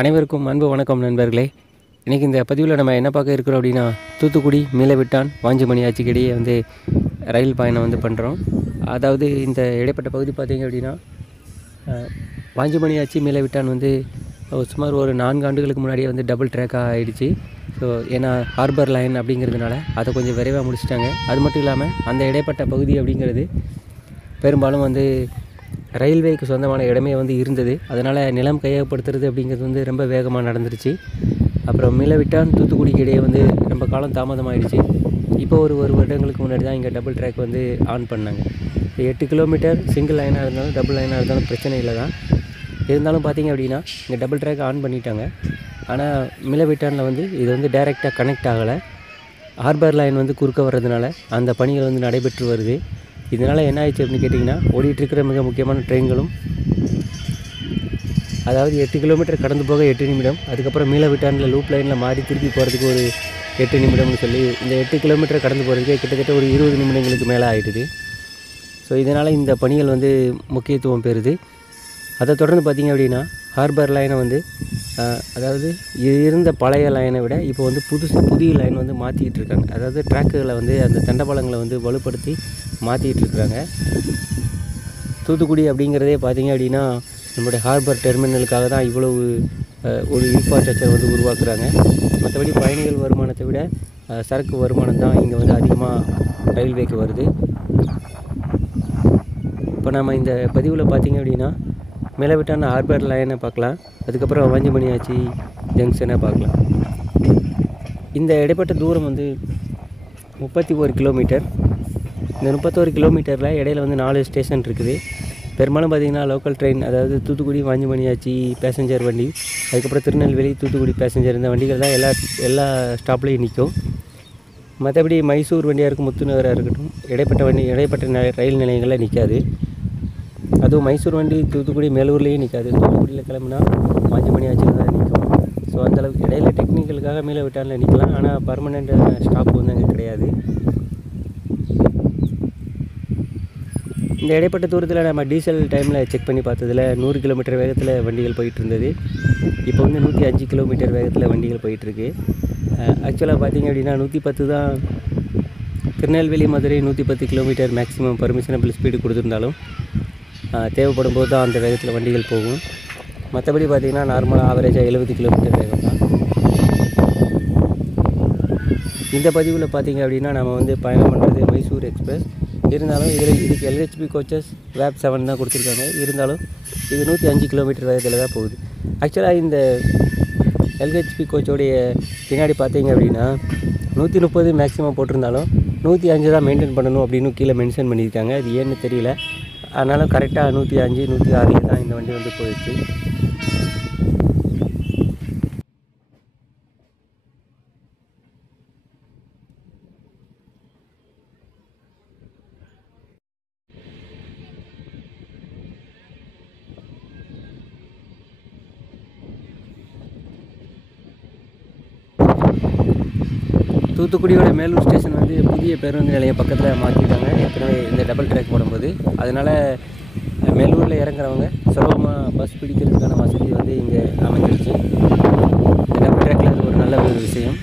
அனைவருக்கும் அன்பு வணக்கம் நண்பர்களே. இன்றைக்கி இந்த பதிவில் நம்ம என்ன பார்க்க இருக்கிறோம் அப்படின்னா, தூத்துக்குடி மீளவிட்டான் வாஞ்சிமணி ஆட்சிக்கு இடையே ரயில் பயணம் பண்ணுறோம். அதாவது இந்த இடைப்பட்ட பகுதி பார்த்திங்க அப்படின்னா, வாஞ்சிமணி ஆட்சி மீளவிட்டான் சுமார் ஒரு 4 ஆண்டுகளுக்கு முன்னாடியே டபுள் ட்ராக்காக ஆகிடுச்சு. ஸோ ஏன்னா ஹார்பர் லைன் அப்படிங்கிறதுனால அதை கொஞ்சம் விரைவாக முடிச்சிட்டாங்க. அது மட்டும் இல்லாமல் அந்த இடைப்பட்ட பகுதி அப்படிங்கிறது பெரும்பாலும் ரயில்வேக்கு சொந்தமான இடமே இருந்தது. அதனால் நிலம் கையகப்படுத்துறது அப்படிங்கிறது ரொம்ப வேகமாக நடந்துருச்சு. அப்புறம் மீளவிட்டான் தூத்துக்குடிக்கு இடையே ரொம்ப காலம் தாமதமாகிடுச்சு. இப்போ ஒரு வருடங்களுக்கு முன்னாடி தான் இங்கே டபுள் ட்ராக் ஆன் பண்ணாங்க. 8 கிலோமீட்டர் சிங்கிள் லைனாக இருந்தாலும் டபுள் லைனாக இருந்தாலும் பிரச்சனை இல்லை தான். இருந்தாலும் பார்த்திங்க அப்படின்னா இங்கே டபுள் ட்ராக் ஆன் பண்ணிட்டாங்க. ஆனால் மீளவிட்டானில் இது டைரெக்டாக கனெக்ட் ஆகலை. ஹார்பர் லைன் குறுக்க வர்றதுனால அந்த பணிகள் நடைபெற்று வருது. இதனால் என்ன ஆயிடுச்சு அப்படின்னு கேட்டிங்கன்னா, ஓடிட்டுருக்கிற மிக முக்கியமான ட்ரெயின்களும், அதாவது 8 கிலோமீட்டர் கடந்து போக 8 நிமிடம், அதுக்கப்புறம் மீளவிட்டானில் லூப் லைனில் மாறி திருப்பி போகிறதுக்கு ஒரு 8 நிமிடம்னு சொல்லி இந்த 8 கிலோமீட்டர் கடந்து போகிறதுக்கே கிட்டத்தட்ட ஒரு 20 நிமிடங்களுக்கு மேலே ஆகிடுது. ஸோ இதனால் இந்த பணிகள் முக்கியத்துவம் பெறுது. அதை தொடர்ந்து பார்த்திங்க அப்படின்னா ஹார்பர் லைனை அதாவது இருந்த பழைய லைனை விட இப்போ புதிய லைன் மாற்றிக்கிட்டு இருக்காங்க. அதாவது ட்ராக்குகளை அந்த தண்டவாளங்களை வலுப்படுத்தி மாற்றிக்கிட்டு இருக்கிறாங்க. தூத்துக்குடி அப்படிங்கிறதே பார்த்திங்க அப்படின்னா நம்மளுடைய ஹார்பர் டெர்மினலுக்காக தான் இவ்வளவு ஒரு இன்ஃப்ராஸ்ட்ரக்சர் உருவாக்குறாங்க. மற்றபடி பயணிகள் வருமானத்தை விட சரக்கு வருமானம் தான் இங்கே அதிகமாக ரயில்வேக்கு வருது. இப்போ நம்ம இந்த பதிவில் பார்த்திங்க அப்படின்னா மீளவிட்டான் ஹார்பர் லைனை பார்க்கலாம். அதுக்கப்புறம் வாஞ்சிமணி ஆட்சி ஜங்ஷனை பார்க்கலாம். இந்த இடைப்பட்ட தூரம் 31 கிலோமீட்டர். இந்த 31 கிலோமீட்டரில் இடையில 4 ஸ்டேஷன் இருக்குது. பெரும்பாலும் பார்த்திங்கன்னா லோக்கல் ட்ரெயின், அதாவது தூத்துக்குடி வாஞ்சிமணி ஆட்சி பேசஞ்சர் வண்டி, அதுக்கப்புறம் திருநெல்வேலி தூத்துக்குடி பேசஞ்சர், இந்த வண்டிகள் தான் எல்லா ஸ்டாப்லேயும் நிற்கும். மற்றபடி மைசூர் வண்டியாக இருக்கும், முத்துநகராக இருக்கட்டும், இடைப்பட்ட ரயில் நிலையங்களில் நிற்காது. அதுவும் மைசூர் வண்டி தூத்துக்குடி மேலூர்லேயும் நிற்காது. தூத்துக்குடியில் கிளம்புனா வாஞ்சிமணி ஆட்சியில் தான் நிற்கும். ஸோ அந்தளவுக்கு இடையில டெக்னிக்கலுக்காக மீளவிட்டானில் நிற்கலாம். ஆனால் பர்மனெண்ட் ஸ்டாப் அங்கே கிடையாது. இந்த இடைப்பட்ட தூரத்தில் நம்ம டீசல் டைமில் செக் பண்ணி பார்த்ததில் 100 கிலோமீட்டர் வேகத்தில் வண்டிகள் போயிட்டு இருந்தது. இப்போ 105 கிலோமீட்டர் வேகத்தில் வண்டிகள் போயிட்டுருக்கு. ஆக்சுவலாக பார்த்திங்க அப்படின்னா 110 தான். Tirunelveli Madurai 110 kilometre maximum permissible speed கொடுத்துருந்தாலும் தேவைப்படும் போது தான் அந்த வேகத்தில் வண்டிகள் போகும். மற்றபடி பார்த்திங்கன்னா நார்மலாக ஆவரேஜாக 70 கிலோமீட்டர் வேகம் தான். இந்த பதிவில் பார்த்திங்க அப்படின்னா நம்ம பயணம் பண்ணுறது மைசூர் எக்ஸ்பிரஸ். இருந்தாலும் இதுக்கு LHB கோச்சஸ் WAP 7 தான் கொடுத்துருக்காங்க. இருந்தாலும் இது 105 கிலோமீட்டர் வேகத்தில் தான் போகுது. ஆக்சுவலாக இந்த LHB கோச்சோடைய பின்னாடி பார்த்திங்க அப்படின்னா 130 மேக்ஸிமம் போட்டிருந்தாலும் 105 தான் மெயின்டைன் பண்ணணும் அப்படின்னு கீழே மென்ஷன் பண்ணியிருக்காங்க. அது ஏன்னு தெரியல. அதனால் கரெக்டாக 105 106 தான் இந்த வண்டி போயிடுச்சு. தூத்துக்குடியோட மேலூர் ஸ்டேஷன் புதிய பேருந்து நிலையம் பக்கத்தில் மாற்றிட்டாங்க. ஏற்கனவே இந்த டபுள் ட்ராக் போடும்போது. அதனால் மேலூரில் இறங்குறவங்க சுலபமாக பஸ் பிடிக்கிறதுக்கான வசதி இங்கே அமைஞ்சிருச்சு. இந்த டபுள் ட்ராக்கில் அது ஒரு நல்ல ஒரு விஷயம்.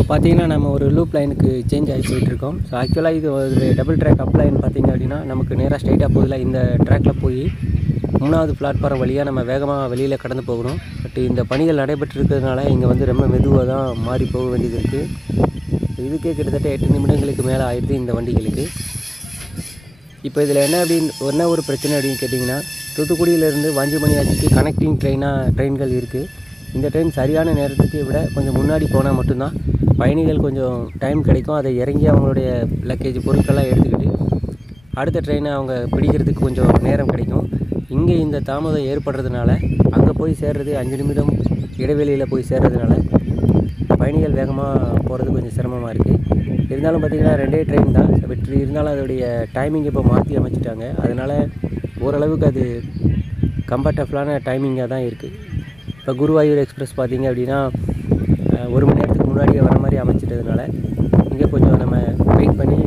இப்போ பார்த்தீங்கன்னா நம்ம ஒரு லூப் லைனுக்கு சேஞ்ச் ஆகி போயிட்டுருக்கோம். ஸோ ஆக்சுவலாக இது ஒரு டபுள் ட்ராக் அப் லைன் பார்த்திங்க அப்படின்னா நமக்கு நேராக ஸ்ட்ரைட்டாக போதில் இந்த ட்ராக்கில் போய் 3வது பிளாட்ஃபார்ம் வழியாக நம்ம வேகமாக வெளியில் கடந்து போகணும். பட் இந்த பணிகள் நடைபெற்றிருக்கிறதுனால இங்கே வந்து ரொம்ப மெதுவாக தான் மாறி போக வேண்டியது இருக்குது. இதுக்கே கிட்டத்தட்ட 8 நிமிடங்களுக்கு மேலே ஆயிடுது இந்த வண்டிகளுக்கு. இப்போ இதில் என்ன ஒரு பிரச்சனை அப்படின்னு கேட்டிங்கன்னா, தூத்துக்குடியிலேருந்து வாஞ்சிமணியாச்சிக்கு கனெக்டிங் ட்ரெயின்கள் இருக்குது. இந்த ட்ரெயின் சரியான நேரத்துக்கு விட கொஞ்சம் முன்னாடி போனால் மட்டும்தான் பயணிகள் கொஞ்சம் டைம் கிடைக்கும். அதை இறங்கி அவங்களுடைய லக்கேஜ் பொருட்கள்லாம் எடுத்துக்கிட்டு அடுத்த ட்ரெயினை அவங்க பிடிக்கிறதுக்கு கொஞ்சம் நேரம் கிடைக்கும். இங்கே இந்த தாமதம் ஏற்படுறதுனால அங்கே போய் சேர்றது 5 நிமிடம் இடைவெளியில் போய் சேர்றதுனால பயணிகள் வேகமாக போகிறது கொஞ்சம் சிரமமாக இருக்குது. இருந்தாலும் பார்த்திங்கன்னா 2 ட்ரெயின் தான் வெற்றி இருந்தாலும் அதோடைய டைமிங் இப்போ மாற்றி அமைச்சிட்டாங்க. அதனால் ஓரளவுக்கு அது கம்ஃபர்டபுளான டைமிங்காக தான் இருக்குது. இப்போ குருவாயூர் எக்ஸ்பிரஸ் பார்த்திங்க அப்படின்னா 1 மணி நேரத்துக்கு முன்னாடியே வர மாதிரி அமைச்சிட்டதுனால இங்கே கொஞ்சம் நம்ம வெயிட் பண்ணி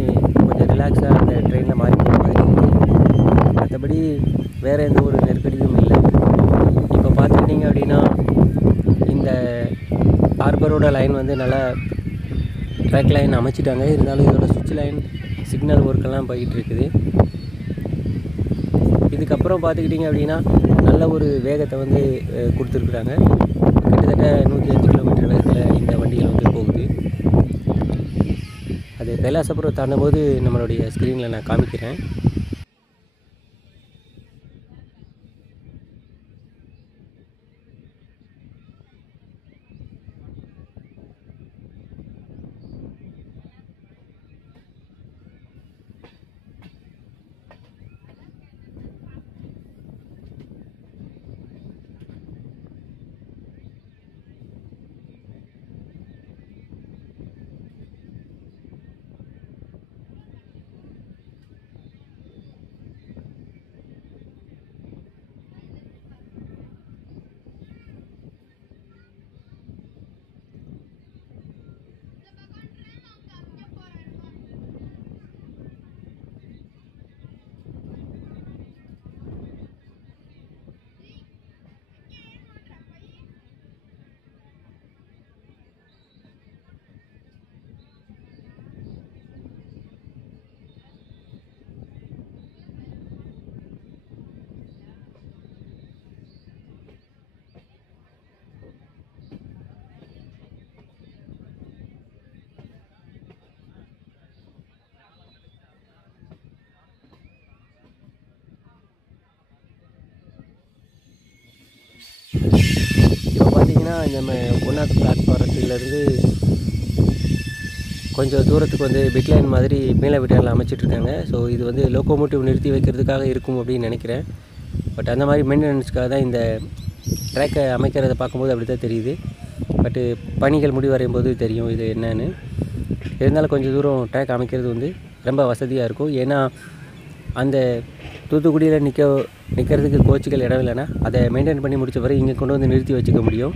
கொஞ்சம் ரிலாக்ஸாக அந்த ட்ரெயினில் மாறி போகிற மாதிரி இருக்குது. மற்றபடி வேறு எந்த ஒரு நெருக்கடியும் இல்லை. இப்போ பார்த்துக்கிட்டிங்க அப்படின்னா இந்த ஹார்பரோட லைன் வந்து நல்லா ட்ராக் லைன் அமைச்சிட்டாங்க. இருந்தாலும் இதோட சுவிட்ச் லைன் சிக்னல் ஒர்க்கெல்லாம் போயிட்டு இருக்குது. இதுக்கப்புறம் பார்த்துக்கிட்டிங்க அப்படின்னா நல்ல ஒரு வேகத்தை வந்து கொடுத்துருக்குறாங்க. கிட்டத்தட்ட 105 கிலோமீட்டர் வேகத்தில் இந்த வண்டிகள் வந்து போகுது. அது கைலாசபுரம் தாண்டும் போது நம்மளுடைய ஸ்க்ரீனில் நான் காமிக்கிறேன். இப்போ பார்த்திங்கன்னா நம்ம 1வது பிளாட்ஃபாரத்துலேருந்து கொஞ்சம் தூரத்துக்கு வந்து பிக்லைன் மாதிரி மேலே விட்டால் அமைச்சிட்ருக்காங்க. ஸோ இது வந்து லோக்கோமோட்டிவ் நிறுத்தி வைக்கிறதுக்காக இருக்கும் அப்படின்னு நினைக்கிறேன். பட் அந்த மாதிரி மெயின்டெனன்ஸ்க்காக தான் இந்த ட்ராக்கை அமைக்கிறத பார்க்கும்போது அப்படி தான் தெரியுது. பட்டு பணிகள் முடிவடையும் போது தெரியும் இது என்னன்னு. இருந்தாலும் கொஞ்சம் தூரம் ட்ராக் அமைக்கிறது வந்து ரொம்ப வசதியாக இருக்கும். ஏன்னா அந்த தூத்துக்குடியில் நிற்கிறதுக்கு கோச்சுகள் இடம் இல்லைன்னா அதை மெயின்டைன் பண்ணி முடித்த பிறகு இங்கே கொண்டு வந்து நிறுத்தி வச்சுக்க முடியும்.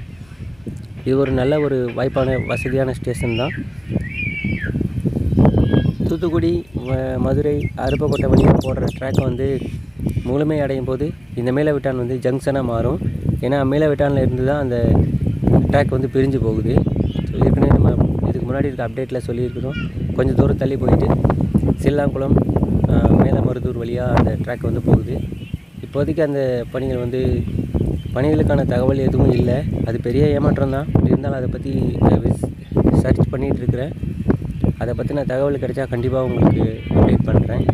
இது ஒரு நல்ல ஒரு வாய்ப்பான வசதியான ஸ்டேஷன் தான். தூத்துக்குடி மதுரை அருப்புக்கோட்டை வழியாக போடுற ட்ராக்கை வந்து முழுமை அடையும் போது இந்த மேலவிட்டான் வந்து ஜங்ஷனாக மாறும். ஏன்னா மேலவிட்டானில் இருந்து தான் அந்த ட்ராக் வந்து பிரிஞ்சு போகுது. ஸோ ஏற்கனவே நம்ம இதுக்கு முன்னாடி இருக்க அப்டேட்டில் சொல்லியிருக்கிறோம். கொஞ்சம் தூரம் தள்ளி போயிட்டு சில்லாங்குளம் மேலமருதூர் வழியாக அந்த ட்ராக் வந்து போகுது. இப்போதைக்கு அந்த பணிகளுக்கான தகவல் எதுவும் இல்லை. அது பெரிய ஏமாற்றம் தான். இருந்தாலும் அதை பற்றி சர்ச் பண்ணிகிட்டு இருக்கிறேன். அதை பற்றின தகவல் கிடைச்சா கண்டிப்பாக உங்களுக்கு அப்டேட் பண்ணுறேன்.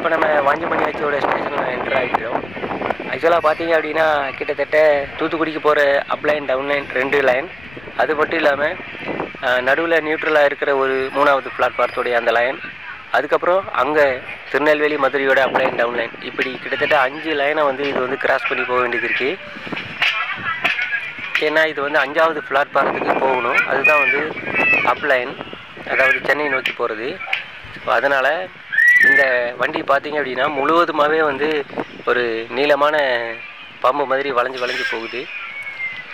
இப்போ நம்ம வாஞ்சிமணியாச்சியோட ஸ்டேஷனில் என்ட்ரு ஆகிட்டோம். ஆக்சுவலாக பார்த்தீங்க அப்படின்னா கிட்டத்தட்ட தூத்துக்குடிக்கு போகிற அப்லைன் டவுன்லைன் 2 லைன், அது மட்டும் இல்லாமல் நடுவில் நியூட்ரலாக இருக்கிற ஒரு 3வது பிளாட்பாரத்துடைய அந்த லைன், அதுக்கப்புறம் அங்கே திருநெல்வேலி மதுரையோட அப்லைன் டவுன்லைன், இப்படி கிட்டத்தட்ட 5 லைனை வந்து இது வந்து கிராஸ் பண்ணி போக வேண்டியது இருக்குது. ஏன்னா இது வந்து 5வது பிளாட்பாரத்துக்கு போகணும், அதுதான் வந்து அப்லைன், அதாவது சென்னை நோக்கி போகிறது. ஸோ அதனால் இந்த வண்டி பார்த்தீங்க அப்படின்னா முழுவதுமாகவே வந்து ஒரு நீளமான பம்பு மாதிரி வளைஞ்சு போகுது.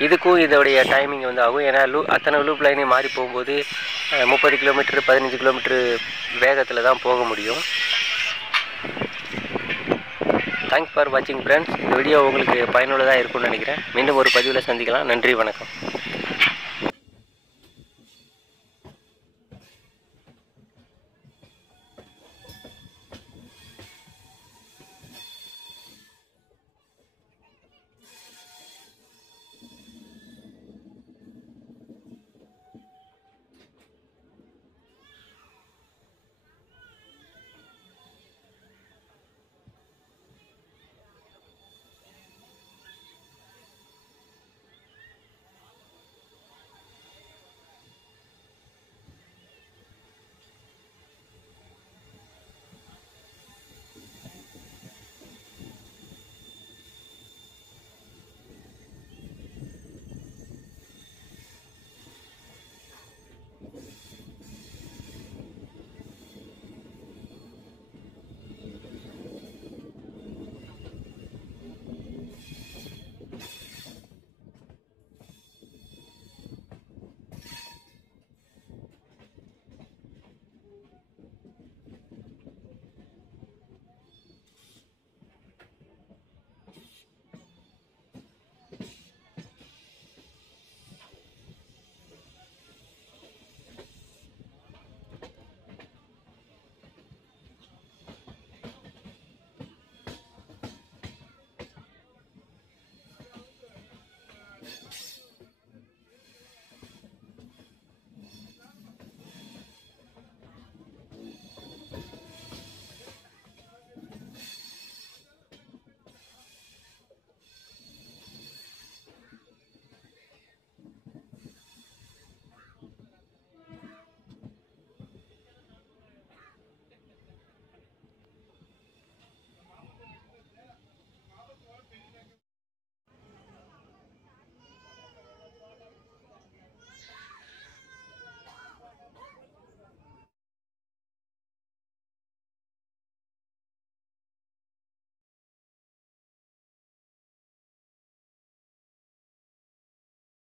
இதுக்கும் இதோடைய டைமிங் வந்து ஆகும். ஏன்னா அத்தனை லூப் லைனையும் மாறி போகும்போது 30 கிலோமீட்டர் 15 கிலோமீட்டர் வேகத்தில் தான் போக முடியும். தேங்க்ஸ் ஃபார் வாட்சிங் ஃப்ரெண்ட்ஸ். இந்த வீடியோ உங்களுக்கு பயனுள்ளதாக இருக்கும்னு நினைக்கிறேன். மீண்டும் ஒரு பதிவில் சந்திக்கலாம். நன்றி, வணக்கம்.